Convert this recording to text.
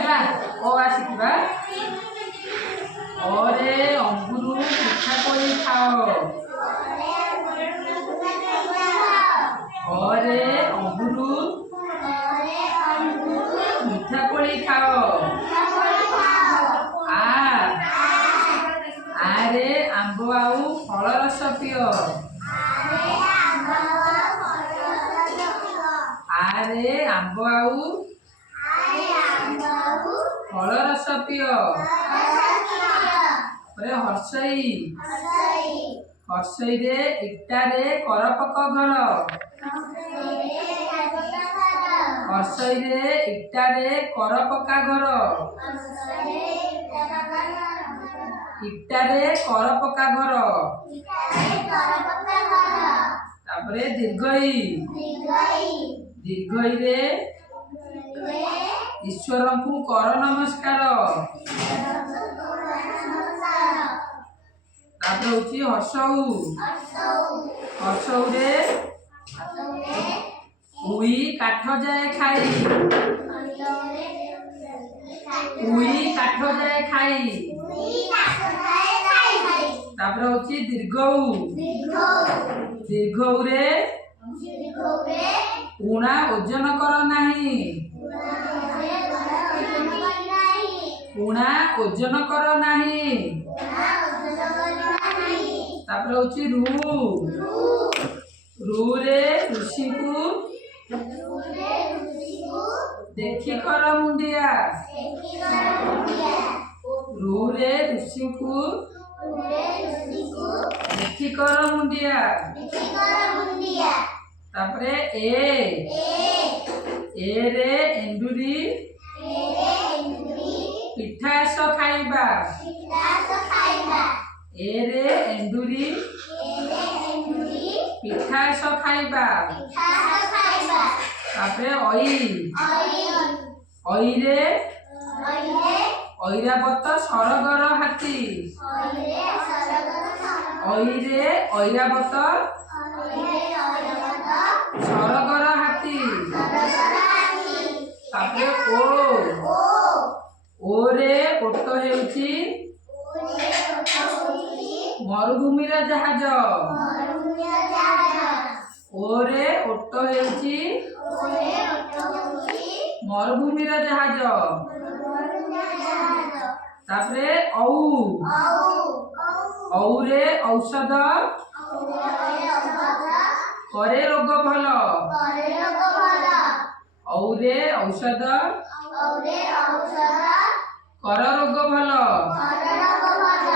ହେଲା ଓ ଆସିବା ଅରେ ଅଙ୍ଗୁରୁ ପିଠା କରି ଖାଅ ଅରେ ଅଙ୍ଗୁରୁ ମିଠା କରି ଖାଅ ଆରେ ଆମ୍ବ ଆଉ ଫଳ ରସ ପିଅ ଆରେ ଆମ୍ବ ଆଉ ଫଳ ରସ ପିଅ ହର୍ଷଇ ହର୍ଷଇରେ ଇଟାରେ କରପକ ଘର ହର୍ଷଇରେ ଇଟାରେ କରପକା ଘର ଇଟାରେ କରପକା ଘର ତାପରେ ଦୀର୍ଘଇ ଦୀର୍ଘଇରେ ଈଶ୍ୱରଙ୍କୁ କର ନମସ୍କାର ତାପରେ ହଉଛି ହର୍ଷଉ ହର୍ଷଉରେ ଉଇ କାଠ ଯାଏ ଖାଇ ଉଇ କାଠ ଯାଏ ଖାଇ ତାପରେ ହଉଛି ଦୀର୍ଘଉ ଦୀର୍ଘଉରେ ଉଣା ଓଜନ କର ନାହିଁ ଉଣା ଓଜନ କର ନାହିଁ ତାପରେ ହଉଛି ରୁରେ ଋଷିଙ୍କୁ ଦେଖି କର ମୁଣ୍ଡିଆ ରୁରେ ଋଷିଙ୍କୁ ଦେଖି କର ମୁଣ୍ଡିଆ ତାପରେ ଏରେ ଏଣ୍ଡୁରି ପିଠା ଆସ ଖାଇବା ଏରେ ଏଣ୍ଡୁରି ପିଠା ଆସ ଖାଇବା ତାପରେ ଅଇରେ ଐରାବତ ସରଗର ହାତୀ ଅଇରେ ଐରାବତ ସରଗର ହାତୀ ତାପରେ ଓରେ ଓଟ ହେଉଛି ମରୁଭୂମିର ଜାହାଜ ଓରେ ଓଟ ହେଉଛି ମରୁଭୂମିର ଜାହାଜ ତାପରେ ଔରେ ଔଷଧ କରେ ରୋଗ ଭଲ ଔରେ ଔଷଧ